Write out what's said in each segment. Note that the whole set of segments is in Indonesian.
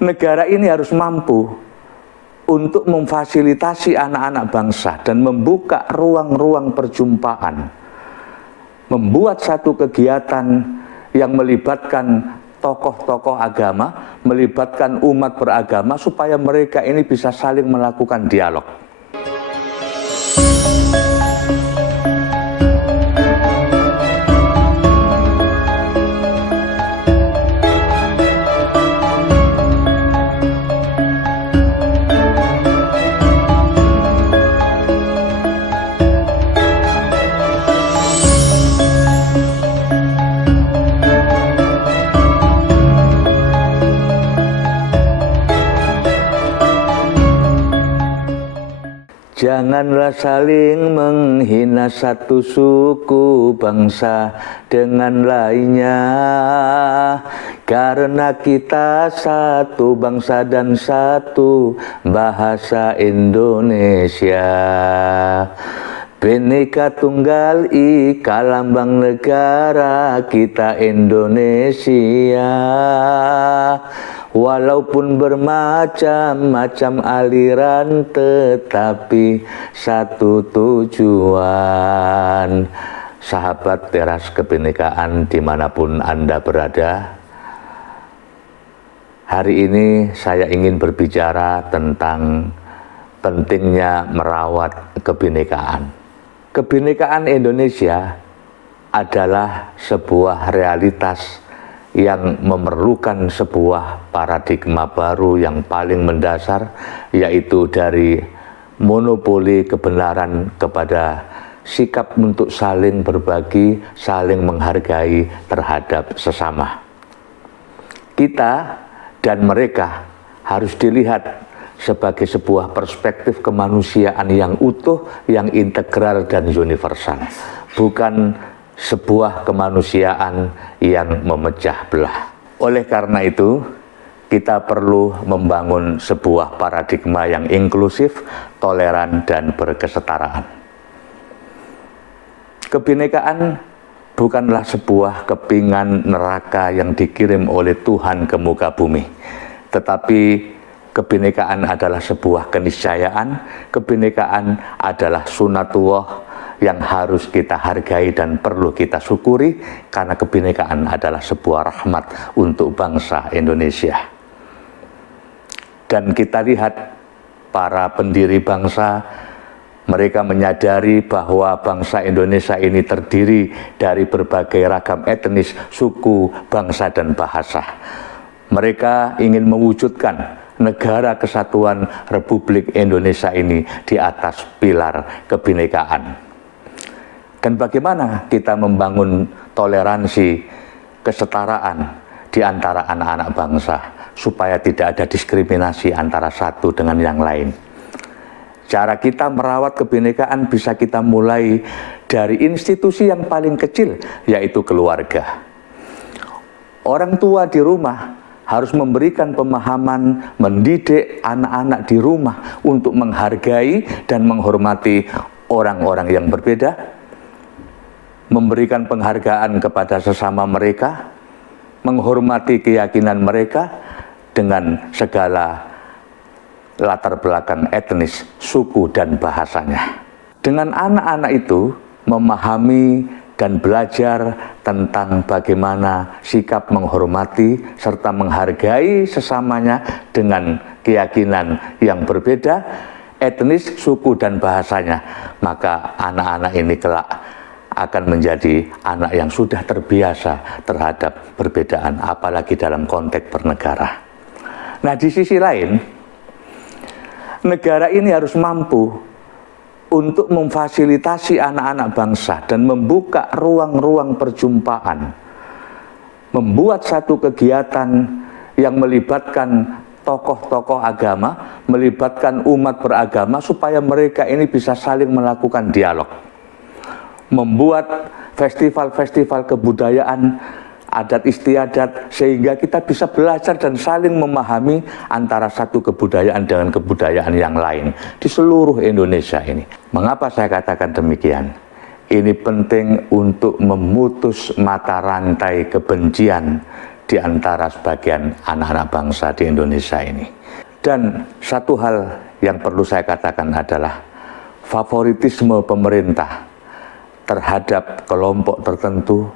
Negara ini harus mampu untuk memfasilitasi anak-anak bangsa dan membuka ruang-ruang perjumpaan, membuat satu kegiatan yang melibatkan tokoh-tokoh agama, melibatkan umat beragama supaya mereka ini bisa saling melakukan dialog. Janganlah saling menghina satu suku bangsa dengan lainnya, karena kita satu bangsa dan satu bahasa Indonesia. Bhinneka Tunggal Ika lambang negara kita Indonesia. Walaupun bermacam-macam aliran, tetapi satu tujuan. Sahabat Teras Kebinekaan dimanapun Anda berada, hari ini saya ingin berbicara tentang pentingnya merawat kebinekaan. Kebinekaan Indonesia adalah sebuah realitas yang memerlukan sebuah paradigma baru yang paling mendasar, yaitu dari monopoli kebenaran kepada sikap untuk saling berbagi, saling menghargai terhadap sesama. Kita dan mereka harus dilihat sebagai sebuah perspektif kemanusiaan yang utuh, yang integral dan universal, bukan sebuah kemanusiaan yang memecah belah. Oleh karena itu, kita perlu membangun sebuah paradigma yang inklusif, toleran, dan berkesetaraan. Kebinekaan bukanlah sebuah kepingan neraka yang dikirim oleh Tuhan ke muka bumi, tetapi kebinekaan adalah sebuah keniscayaan, kebinekaan adalah sunatullah yang harus kita hargai dan perlu kita syukuri, karena kebinekaan adalah sebuah rahmat untuk bangsa Indonesia. Dan kita lihat para pendiri bangsa, mereka menyadari bahwa bangsa Indonesia ini terdiri dari berbagai ragam etnis, suku, bangsa, dan bahasa. Mereka ingin mewujudkan negara kesatuan Republik Indonesia ini di atas pilar kebinekaan. Dan bagaimana kita membangun toleransi, kesetaraan di antara anak-anak bangsa, supaya tidak ada diskriminasi antara satu dengan yang lain. Cara kita merawat kebinekaan bisa kita mulai dari institusi yang paling kecil, yaitu keluarga. Orang tua di rumah harus memberikan pemahaman, mendidik anak-anak di rumah untuk menghargai dan menghormati orang-orang yang berbeda, memberikan penghargaan kepada sesama mereka, menghormati keyakinan mereka dengan segala latar belakang etnis, suku, dan bahasanya. Dengan anak-anak itu memahami dan belajar tentang bagaimana sikap menghormati serta menghargai sesamanya dengan keyakinan yang berbeda, etnis, suku, dan bahasanya, maka anak-anak ini kelak akan menjadi anak yang sudah terbiasa terhadap perbedaan, apalagi dalam konteks bernegara. Nah, di sisi lain, negara ini harus mampu untuk memfasilitasi anak-anak bangsa dan membuka ruang-ruang perjumpaan, membuat satu kegiatan yang melibatkan tokoh-tokoh agama, melibatkan umat beragama supaya mereka ini bisa saling melakukan dialog. Membuat festival-festival kebudayaan, adat istiadat, sehingga kita bisa belajar dan saling memahami antara satu kebudayaan dengan kebudayaan yang lain di seluruh Indonesia ini. Mengapa saya katakan demikian? Ini penting untuk memutus mata rantai kebencian di antara sebagian anak-anak bangsa di Indonesia ini. Dan satu hal yang perlu saya katakan adalah favoritisme pemerintah terhadap kelompok tertentu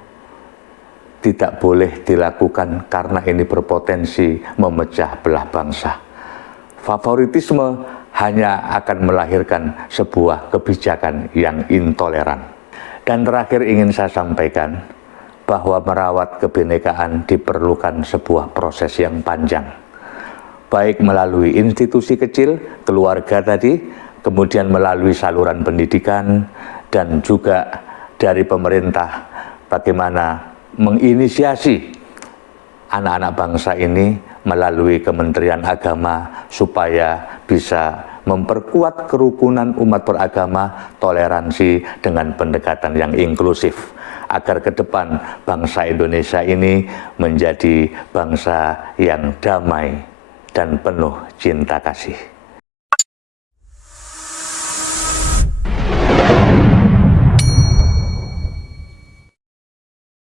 tidak boleh dilakukan karena ini berpotensi memecah belah bangsa. Favoritisme hanya akan melahirkan sebuah kebijakan yang intoleran. Dan terakhir ingin saya sampaikan bahwa merawat kebinekaan diperlukan sebuah proses yang panjang. Baik melalui institusi kecil, keluarga tadi, kemudian melalui saluran pendidikan, dan juga dari pemerintah bagaimana menginisiasi anak-anak bangsa ini melalui Kementerian Agama supaya bisa memperkuat kerukunan umat beragama, toleransi dengan pendekatan yang inklusif agar ke depan bangsa Indonesia ini menjadi bangsa yang damai dan penuh cinta kasih.